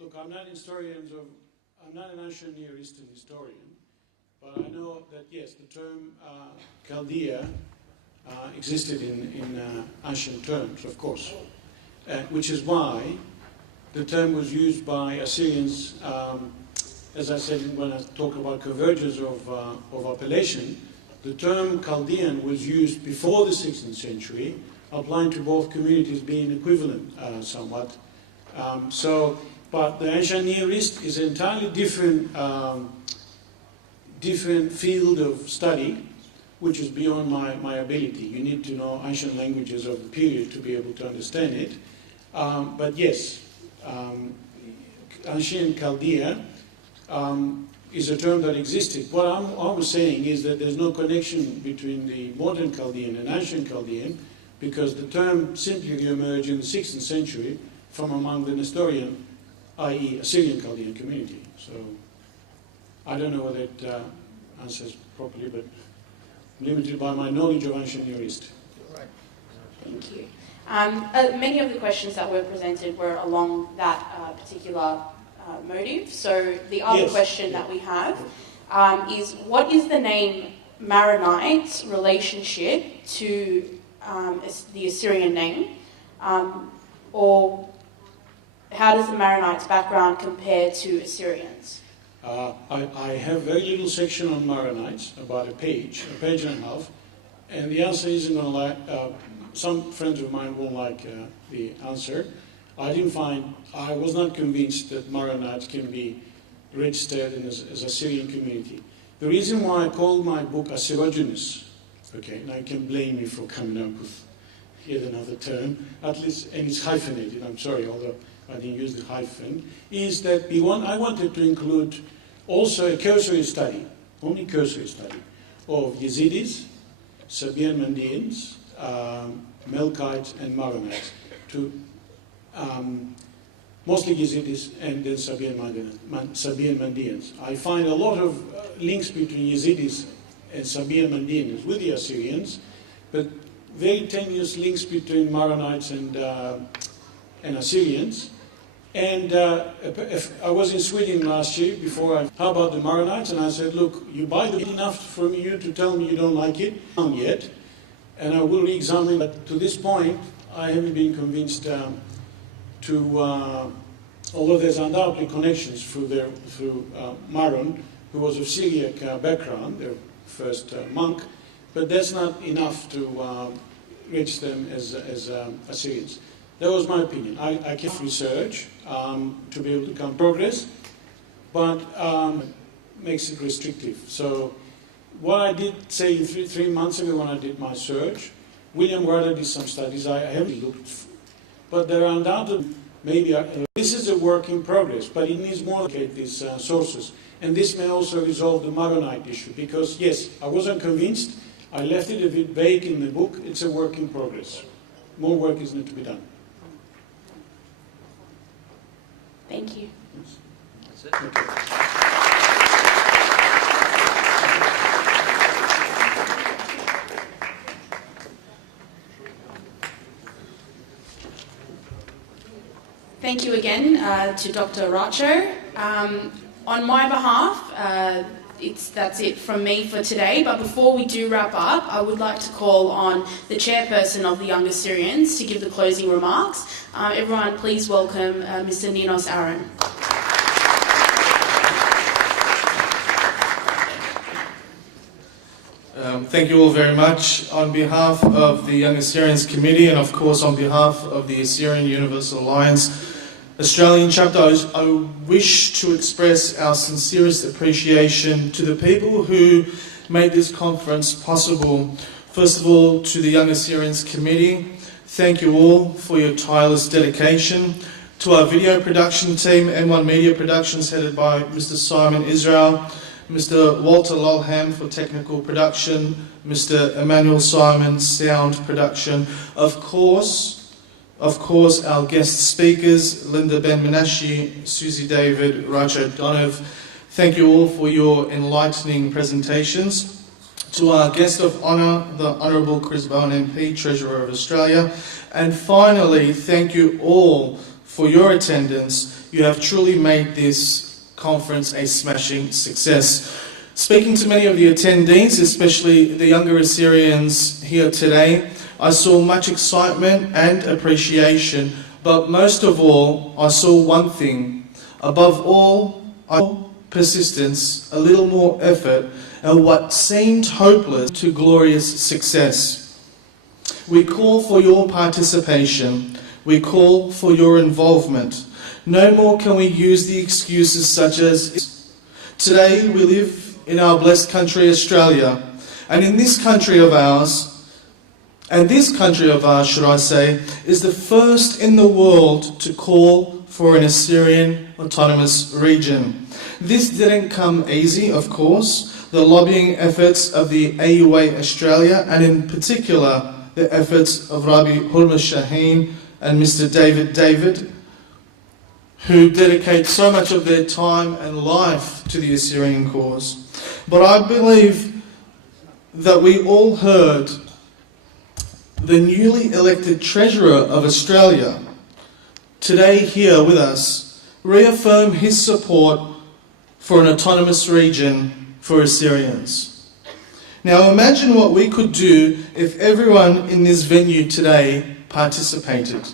look, I'm not an ancient Near Eastern historian, but I know that, yes, the term Chaldea existed in ancient terms, of course, which is why the term was used by Assyrians, as I said when I talk about convergence of appellation. The term Chaldean was used before the 16th century, applying to both communities being equivalent somewhat. But the ancient Near East is an entirely different field of study, which is beyond my ability. You need to know ancient languages of the period to be able to understand it. But yes, ancient Chaldea is a term that existed. What I was saying is that there's no connection between the modern Chaldean and ancient Chaldean, because the term simply re-emerged in the 16th century from among the Nestorian, i.e. Assyrian Chaldean community. So I don't know whether it answers properly, but I'm limited by my knowledge of ancient Near East. Right. Thank you. Many of the questions that were presented were along that particular motive. So the other question that we have is, what is the name Maronite's relationship to the Assyrian name? Or how does the Maronites' background compare to Assyrians? I have very little section on Maronites, about a page and a half, and the answer isn't going to like, some friends of mine won't like the answer. I was not convinced that Maronites can be registered as a Syrian community. The reason why I called my book Assyrogenous, okay, and I can blame me for coming up with yet another term, at least, and it's hyphenated, I'm sorry, although I didn't use the hyphen, is that I wanted to include also a cursory study, only cursory study, of Yazidis, Sabian Mandeans, Melkites, and Maronites, mostly Yazidis and then Sabian Mandeans. I find a lot of links between Yazidis and Sabian Mandeans with the Assyrians, but very tenuous links between Maronites and Assyrians. And I was in Sweden last year how about the Maronites? And I said, look, you buy them enough from you to tell me you don't like it, not yet, and I will re-examine. But to this point, I haven't been convinced although there's undoubtedly connections through Maron, who was of Syriac background, their first monk, but that's not enough to register them as Assyrians. That was my opinion. I kept research to be able to come progress, but makes it restrictive. So what I did say 3 months ago when I did my search, William Ryder did some studies. I haven't looked, but there are undoubtedly this is a work in progress, but it needs more to locate these sources. And this may also resolve the Maronite issue, because yes, I wasn't convinced. I left it a bit vague in the book. It's a work in progress. More work is needed to be done. Thank you. That's it. Okay. Thank you again to Dr. Racho. On my behalf, that's it from me for today. But before we do wrap up, I would like to call on the chairperson of the Young Assyrians to give the closing remarks. Everyone, please welcome Mr. Ninos Aaron. Thank you all very much. On behalf of the Young Assyrians Committee, and of course on behalf of the Assyrian Universal Alliance Australian chapter, I wish to express our sincerest appreciation to the people who made this conference possible. First of all, to the Young Assyrians Committee, thank you all for your tireless dedication. To our video production team, M1 Media Productions, headed by Mr. Simon Israel, Mr. Walter Lolham for technical production, Mr. Emmanuel Simon, sound production. Of course, our guest speakers, Linda Ben-Menashe, Susie David, Racho, Donef. Thank you all for your enlightening presentations. To our guest of honour, the Honourable Chris Bowen MP, Treasurer of Australia. And finally, thank you all for your attendance You have truly made this conference a smashing success. Speaking to many of the attendees, especially the younger Assyrians here today, I saw much excitement and appreciation, but most of all, I saw one thing. Above all, I saw persistence, a little more effort, and what seemed hopeless to glorious success. We call for your participation. We call for your involvement. No more can we use the excuses such as, today we live in our blessed country, Australia, and in this country of ours, should I say, is the first in the world to call for an Assyrian autonomous region. This didn't come easy, of course. The lobbying efforts of the AUA Australia, and in particular the efforts of Rabbi Hurmus Shaheen and Mr. David, who dedicate so much of their time and life to the Assyrian cause. But I believe that we all heard the newly elected Treasurer of Australia, today here with us, reaffirm his support for an autonomous region for Assyrians. Now imagine what we could do if everyone in this venue today participated.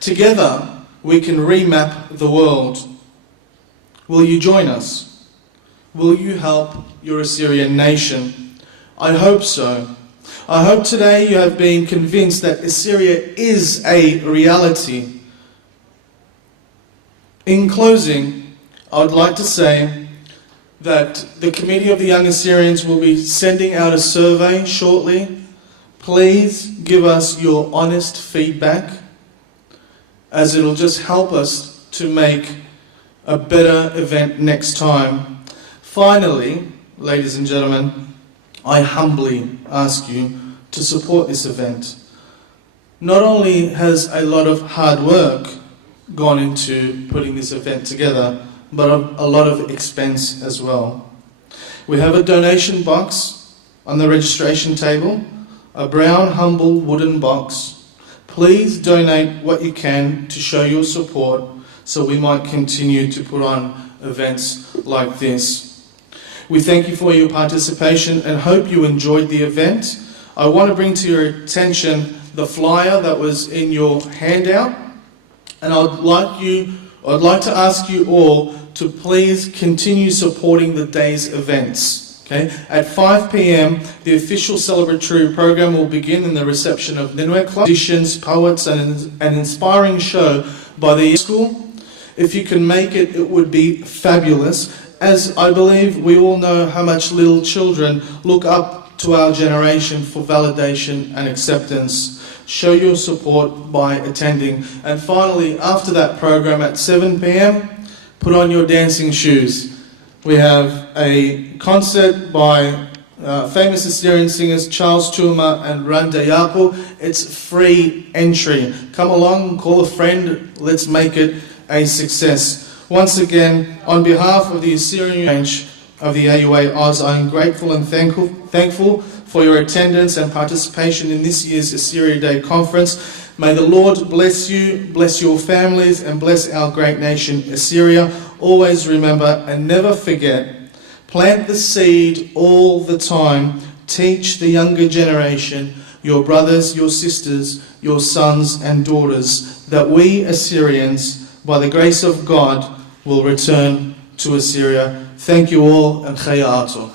Together we can remap the world. Will you join us? Will you help your Assyrian nation? I hope so. I hope today you have been convinced that Assyria is a reality. In closing, I would like to say that the Committee of the Young Assyrians will be sending out a survey shortly. Please give us your honest feedback, as it'll just help us to make a better event next time. Finally, ladies and gentlemen, I humbly ask you to support this event. Not only has a lot of hard work gone into putting this event together, but a lot of expense as well. We have a donation box on the registration table, a brown, humble wooden box. Please donate what you can to show your support so we might continue to put on events like this. We thank you for your participation and hope you enjoyed the event. I want to bring to your attention the flyer that was in your handout, and I'd like to ask you all to please continue supporting the day's events. Okay? At 5 p.m, the official celebratory program will begin in the reception of Ninue Club. Musicians, poets, and an inspiring show by the school. If you can make it, it would be fabulous, as I believe we all know how much little children look up to our generation for validation and acceptance. Show your support by attending. And finally, after that program at 7 p.m, put on your dancing shoes. We have a concert by famous Assyrian singers Charles Chuma and Randa Yapu. It's free entry. Come along, call a friend, let's make it a success. Once again, on behalf of the Assyrian branch of the AUA Oz, I am grateful and thankful for your attendance and participation in this year's Assyria Day Conference. May the Lord bless you, bless your families, and bless our great nation, Assyria. Always remember and never forget, plant the seed all the time. Teach the younger generation, your brothers, your sisters, your sons and daughters, that we Assyrians, by the grace of God, will return to Assyria. Thank you all, and Chaya Ato.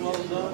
Well done.